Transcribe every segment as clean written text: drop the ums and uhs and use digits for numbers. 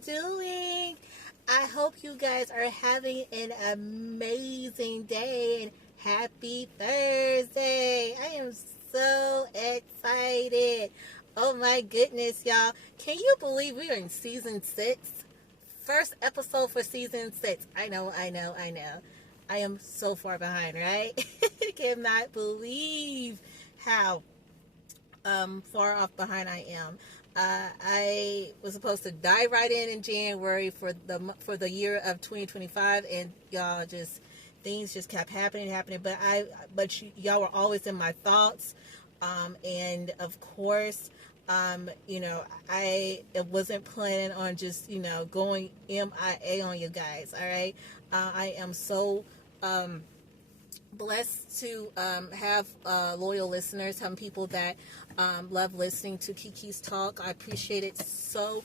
doing? I hope you guys are having an amazing day and happy Thursday. I am so excited. Oh my goodness, y'all. Can you believe we are in season 6? First episode for season 6. I know. I am so far behind, right? I cannot believe how far off behind I am. I was supposed to dive right in January for the year of 2025, and y'all just things just kept happening. But y'all were always in my thoughts, and of course, I wasn't planning on just going MIA on you guys. All right, I am so blessed to have loyal listeners, some people that love listening to Keke's talk. I appreciate it so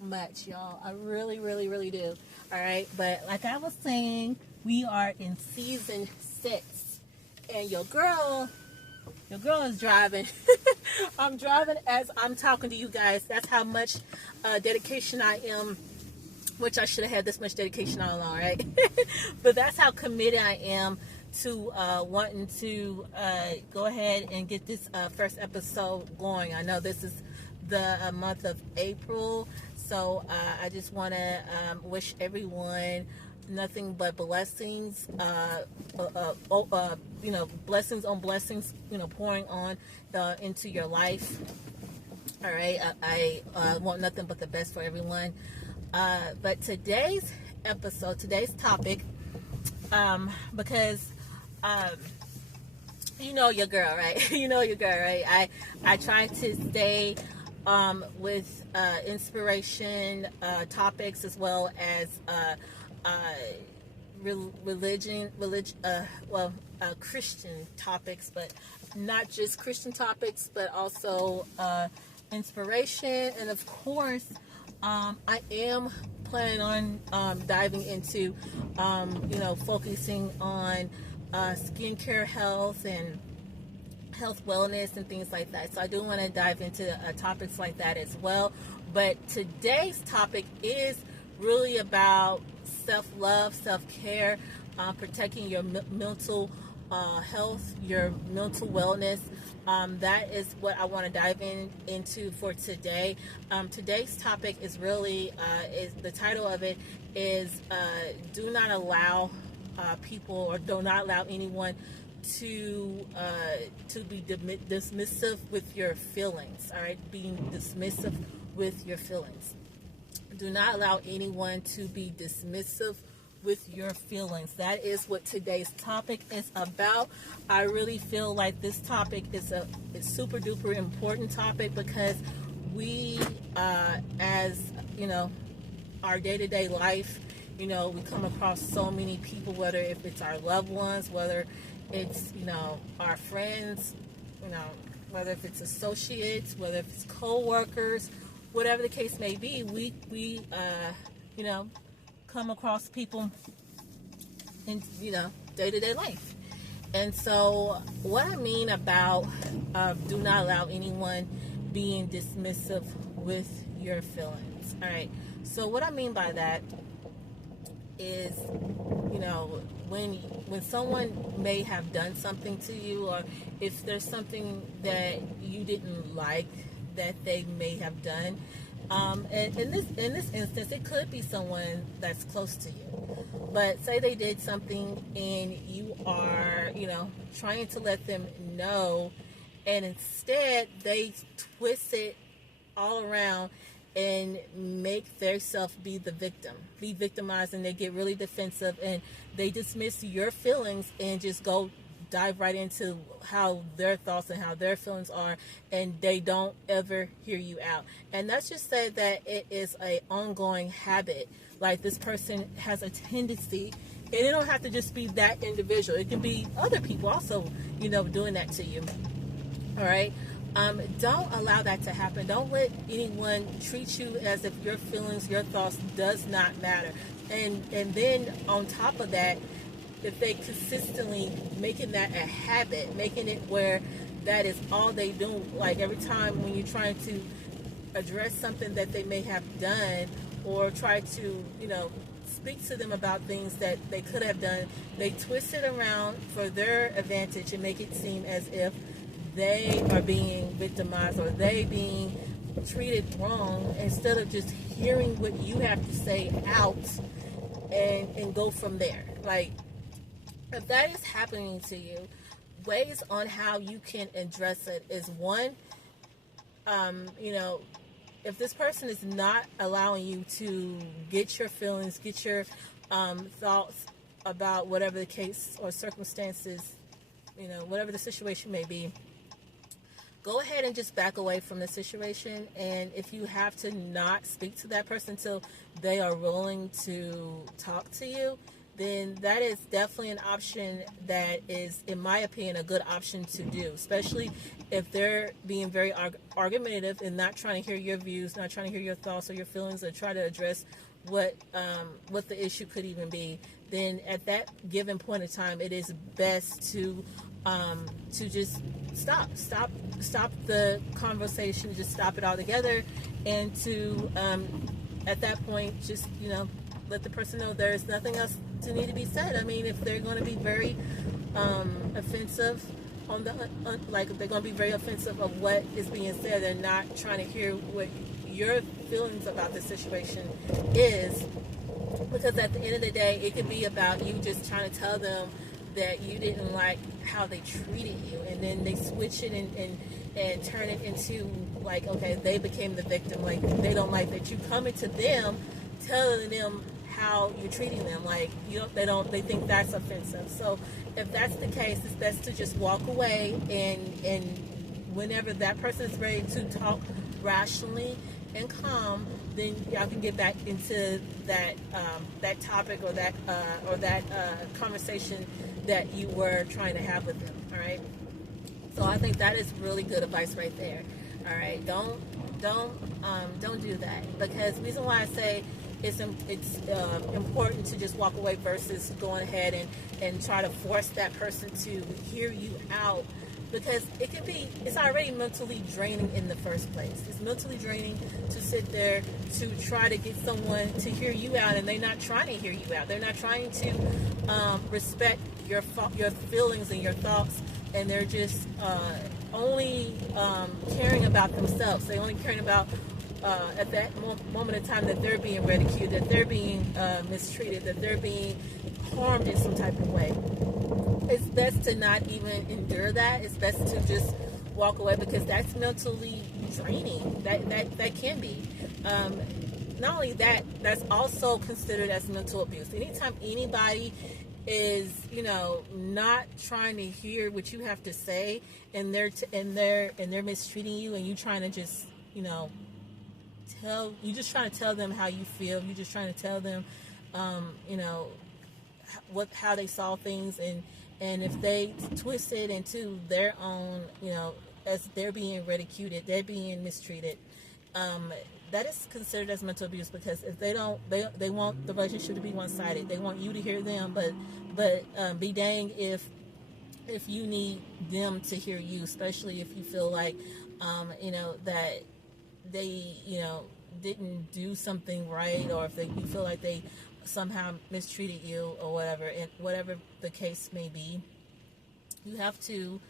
much, y'all. I really do. All right, but like I was saying, we are in season 6, and your girl is driving. I'm driving as I'm talking to you guys. That's how much dedication I am. Which I should have had this much dedication all along, right? But that's how committed I am to wanting to go ahead and get this first episode going. I know this is the month of April, so I just want to wish everyone nothing but blessings, blessings on blessings, pouring on into your life. All right, I want nothing but the best for everyone. But today's topic, because your girl, right? I try to stay with inspiration topics, as well as Christian topics, but not just Christian topics, but also inspiration, and of course, I am planning on diving into, focusing on skincare health and health wellness and things like that. So I do want to dive into topics like that as well. But today's topic is really about self-love, self-care, protecting your mental health, your mental wellness. That is what I want to dive into for today. Today's topic is really, is the title of it is do not allow people, or do not allow anyone to be dismissive with your feelings. All right, being dismissive with your feelings. Do not allow anyone to be dismissive with your feelings. That is what today's topic is about. I really feel like this topic is a super duper important topic, because we, as our day-to-day life, we come across so many people, whether if it's our loved ones, whether it's our friends, whether if it's associates, whether if it's co-workers, whatever the case may be. We come across people in day-to-day life. And so what I mean about do not allow anyone being dismissive with your feelings. All right, so what I mean by that is when someone may have done something to you, or if there's something that you didn't like that they may have done. And in this instance, it could be someone that's close to you. But say they did something and you are, trying to let them know, and instead they twist it all around and make themselves be the victim, be victimized, and they get really defensive, and they dismiss your feelings and just go dive right into how their thoughts and how their feelings are, and they don't ever hear you out. And let's just say that it is a ongoing habit. Like, this person has a tendency, and it don't have to just be that individual. It can be other people also, doing that to you. All right. Don't allow that to happen. Don't let anyone treat you as if your feelings, your thoughts does not matter. And then on top of that, if they consistently making that a habit, making it where that is all they do, like every time when you're trying to address something that they may have done, or try to, speak to them about things that they could have done, they twist it around for their advantage and make it seem as if they are being victimized or they being treated wrong, instead of just hearing what you have to say out and go from there. Like, if that is happening to you, ways on how you can address it is one, if this person is not allowing you to get your feelings, get your thoughts about whatever the case or circumstances, whatever the situation may be, go ahead and just back away from the situation. And if you have to not speak to that person until they are willing to talk to you, then that is definitely an option that is, in my opinion, a good option to do, especially if they're being very argumentative and not trying to hear your views, not trying to hear your thoughts or your feelings, or try to address what the issue could even be. Then at that given point in time, it is best to just stop the conversation, just stop it altogether, and to at that point just let the person know there's nothing else to need to be said. I mean, if they're going to be very offensive if they're going to be very offensive of what is being said, they're not trying to hear what your feelings about the situation is, because at the end of the day, it could be about you just trying to tell them that you didn't like how they treated you, and then they switch it and turn it into like, okay, they became the victim. Like, they don't like that you coming to them telling them how you're treating them. Like, they think that's offensive. So if that's the case, it's best to just walk away, and whenever that person is ready to talk rationally and calm, then y'all can get back into that topic or that conversation that you were trying to have with them. All right. So I think that is really good advice right there. All right. Don't do that, because the reason why I say it's important to just walk away versus going ahead and try to force that person to hear you out, because it's already mentally draining in the first place. It's mentally draining to sit there to try to get someone to hear you out, and they're not trying to hear you out. They're not trying to respect your feelings and your thoughts, and they're just only caring about themselves. They're only caring about at that moment in time that they're being ridiculed, that they're being mistreated, that they're being harmed in some type of way. It's best to not even endure that. It's best to just walk away, because that's mentally draining. That can be. Not only that, that's also considered as mental abuse. Anytime anybody is, not trying to hear what you have to say, and they're mistreating you, and you trying to just, you're just trying to tell them how you feel. You're just trying to tell them, how they saw things, and if they twist it into their own, as they're being ridiculed, they're being mistreated, that is considered as mental abuse, because if they want the relationship to be one-sided. They want you to hear them, but be dang if you need them to hear you, especially if you feel like, that they, didn't do something right, or if you feel like they somehow mistreated you or whatever, and whatever the case may be, you have to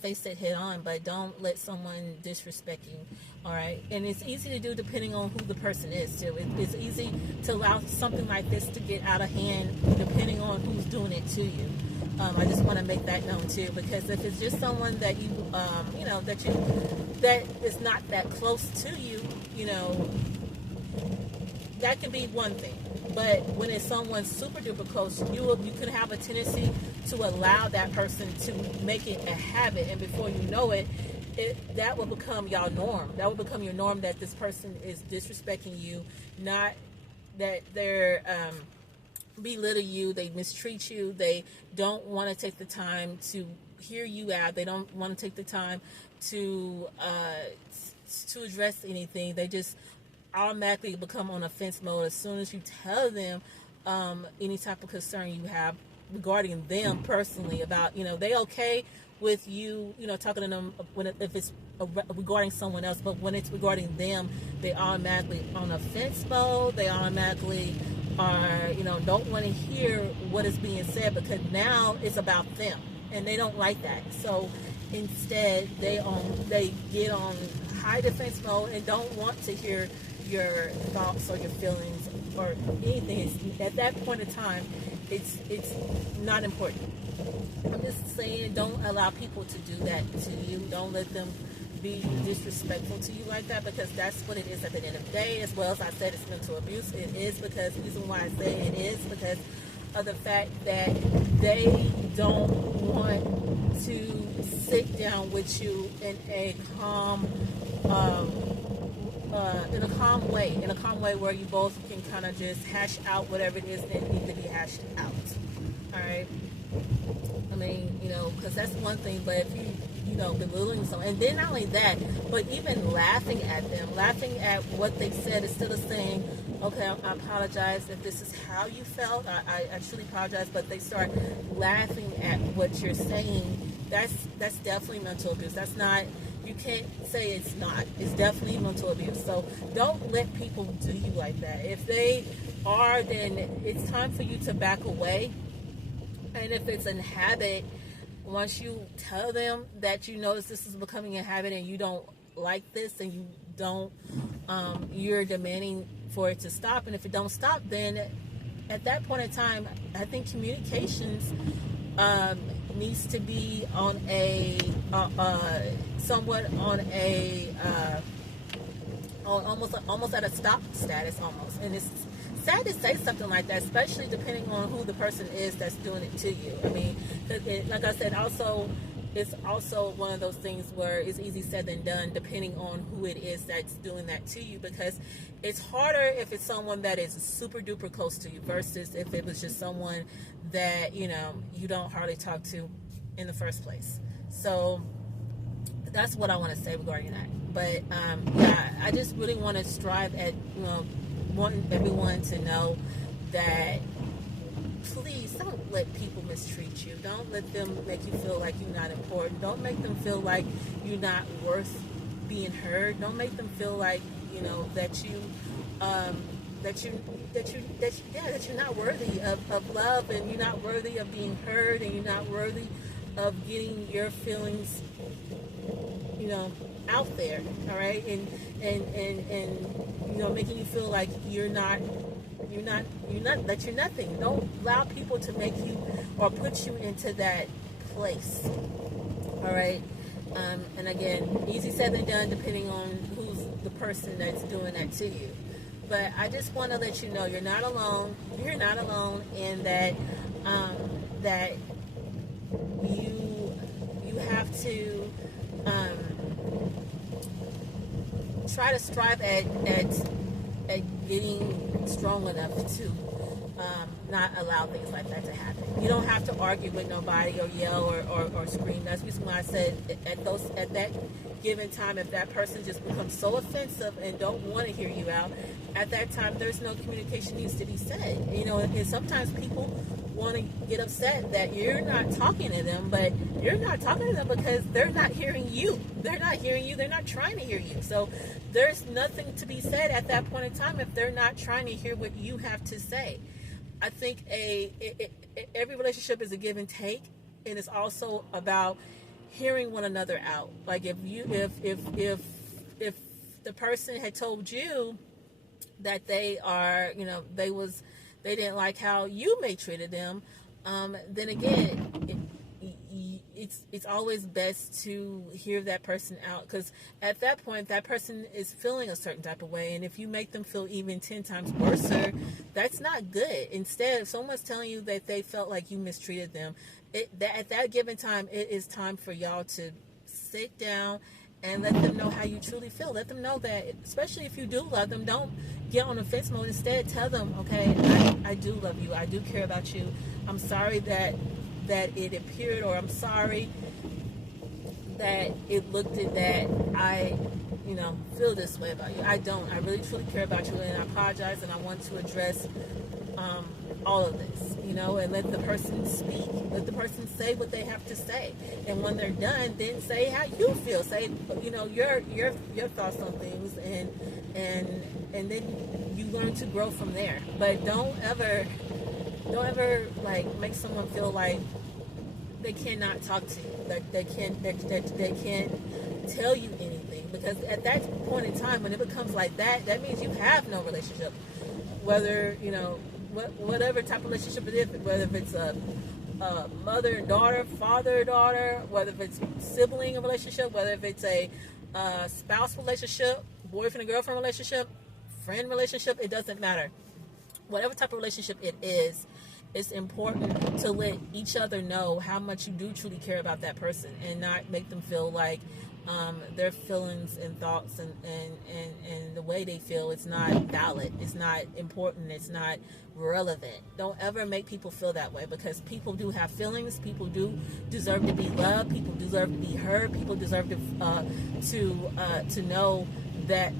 face it head on, but don't let someone disrespect you. All right. And it's easy to do depending on who the person is too. It's easy to allow something like this to get out of hand depending on who's doing it to you. I just want to make that known too, because if it's just someone that that is not that close to you, that can be one thing. But when it's someone super duper close, you can have a tendency to allow that person to make it a habit, and before you know it, that will become your norm. That will become your norm, that this person is disrespecting you, not that they're belittle you, they mistreat you, they don't want to take the time to hear you out, they don't want to take the time to address anything. They just automatically become on offense mode as soon as you tell them any type of concern you have regarding them personally, about they okay with you, talking to them if it's regarding someone else, but when it's regarding them, they automatically on offense mode. They automatically are, don't want to hear what is being said because now it's about them, and they don't like that. So instead, they get on high defense mode and don't want to hear your thoughts or your feelings or anything. At that point in time, it's not important. I'm just saying, don't allow people to do that to you. Don't let them be disrespectful to you like that, because that's what it is at the end of the day. As well as I said, it's mental abuse. It is because the reason why I say it is because of the fact that they don't want to sit down with you in a calm way where you both can kind of just hash out whatever it is that needs to be hashed out. All right. I mean, because that's one thing, but if you belittling someone, and then not only that, but even laughing at them, laughing at what they said instead of saying, okay, I apologize if this is how you felt, I truly apologize, but they start laughing at what you're saying, that's definitely mental abuse. That's not, you can't say it's not. It's definitely mental abuse. So don't let people do you like that. If they are, then it's time for you to back away. And if it's a habit, once you tell them that you notice this is becoming a habit and you don't like this and you don't, you're demanding for it to stop. And if it don't stop, then at that point in time, I think communications needs to be on a somewhat on a almost at a stop status almost. And it's sad to say something like that, especially depending on who the person is that's doing it to you. I mean, like I said, it's also one of those things where it's easy said than done, depending on who it is that's doing that to you, because it's harder if it's someone that is super duper close to you versus if it was just someone that, you don't hardly talk to in the first place. So that's what I want to say regarding that. But yeah, I just really want to strive at, wanting everyone to know that please don't let people mistreat you. Don't let them make you feel like you're not important. Don't make them feel like you're not worth being heard. Don't make them feel like that you're not worthy of love, and you're not worthy of being heard, and you're not worthy of getting your feelings out there. All right, and making you feel like you're nothing. Don't allow people to make you or put you into that place. All right. And again, easy said than done, depending on who's the person that's doing that to you. But I just want to let you know you're not alone. You're not alone, and that that you have to try to strive at getting strong enough to not allow things like that to happen. You don't have to argue with nobody or yell or scream. That's the reason why I said at that given time, if that person just becomes so offensive and don't want to hear you out, at that time there's no communication needs to be said. And sometimes people want to get upset that you're not talking to them, but you're not talking to them because they're not hearing you. They're not hearing you. They're not trying to hear you. So there's nothing to be said at that point in time if they're not trying to hear what you have to say. I think every relationship is a give and take, and it's also about hearing one another out. Like if the person had told you that they are, they didn't like how you may treated them, then again, it's always best to hear that person out, because at that point that person is feeling a certain type of way, and if you make them feel even 10 times worse, that's not good. Instead, if someone's telling you that they felt like you mistreated them, at that given time, it is time for y'all to sit down and let them know how you truly feel. Let them know that, especially if you do love them, don't get on offense mode. Instead, tell them, okay, I do love you. I do care about you. I'm sorry that it appeared, or I'm sorry that it looked at that I, feel this way about you. I don't. I really truly care about you, and I apologize, and I want to address all of this, and let the person speak, let the person say what they have to say, and when they're done, then say how you feel, say your thoughts on things, and then you learn to grow from there. But don't ever like make someone feel like they cannot talk to you, that they can't tell you anything, because at that point in time, when it becomes like that, that means you have no relationship. Whether whatever type of relationship it is, whether it's a mother and daughter, father and daughter, whether it's sibling relationship, whether it's a spouse relationship, boyfriend and girlfriend relationship, friend relationship, it doesn't matter. Whatever type of relationship it is, it's important to let each other know how much you do truly care about that person, and not make them feel like their feelings and thoughts and the way they feel, it's not valid, it's not important, it's not relevant. Don't ever make people feel that way, because people do have feelings. People do deserve to be loved. People deserve to be heard. People deserve to know that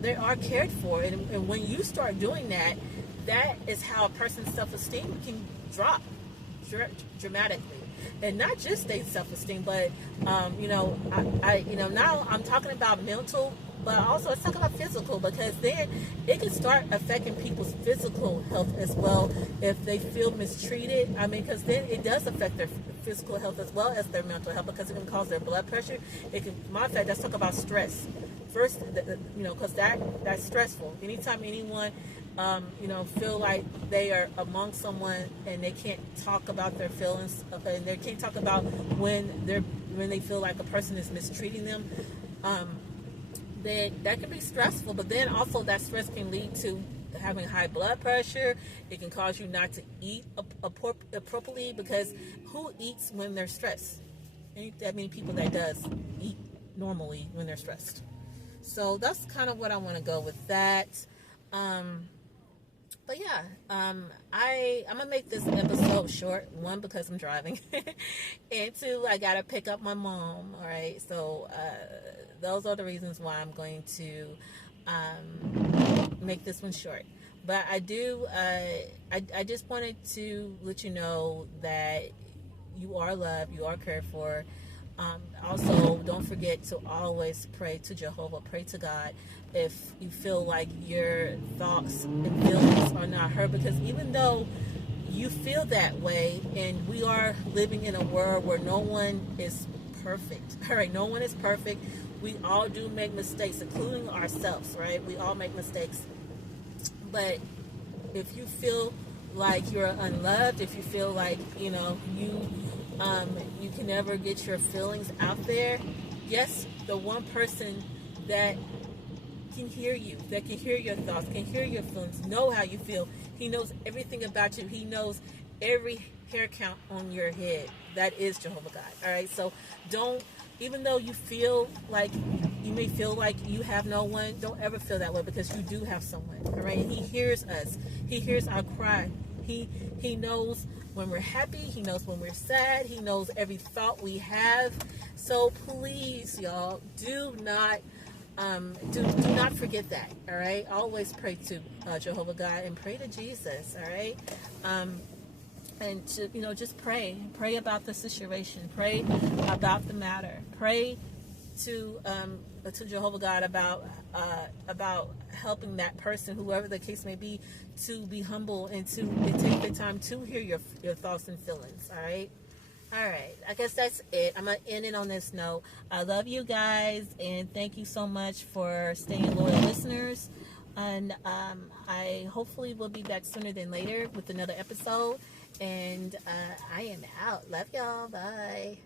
they are cared for. And when you start doing that, that is how a person's self-esteem can drop dramatically. And not just their self-esteem, but now I'm talking about mental, but also let's talk about physical, because then it can start affecting people's physical health as well if they feel mistreated. Because then it does affect their physical health as well as their mental health, because it can cause their blood pressure. It can, matter of fact, let's talk about stress first, because that's stressful. Anytime anyone feel like they are among someone and they can't talk about their feelings, and they can't talk about when they feel like a person is mistreating them, then that can be stressful. But then also that stress can lead to having high blood pressure. It can cause you not to eat appropriately, because who eats when they're stressed? Ain't that many people that does eat normally when they're stressed. So that's kind of what I want to go with that. But yeah, I'm gonna make this episode short. One, because I'm driving, and two, I gotta pick up my mom. All right, so those are the reasons why I'm going to make this one short. But I do, I just wanted to let you know that you are loved, you are cared for. Also, don't forget to always pray to Jehovah, pray to God if you feel like your thoughts and feelings are not heard, because even though you feel that way, and we are living in a world where no one is perfect, all right, no one is perfect. We all do make mistakes, including ourselves, right? We all make mistakes. But if you feel like you're unloved, if you feel like, you can never get your feelings out there, yes, the one person that can hear you, that can hear your thoughts, can hear your feelings, know how you feel. He knows everything about you. He knows every hair count on your head. That is Jehovah God. All right. So even though you may feel like you have no one, don't ever feel that way, because you do have someone. All right. He hears us. He hears our cry. He knows when we're happy. He knows when we're sad. He knows every thought we have. So please, y'all, do not forget that. All right. Always pray to Jehovah God, and pray to Jesus. All right. And to, just pray about the situation. Pray about the matter. Pray to Jehovah God about helping that person, whoever the case may be, to be humble and to take the time to hear your thoughts and feelings. All right. I guess that's it. I'm going to end it on this note. I love you guys, and thank you so much for staying loyal listeners. And I hopefully will be back sooner than later with another episode. And I am out. Love y'all. Bye.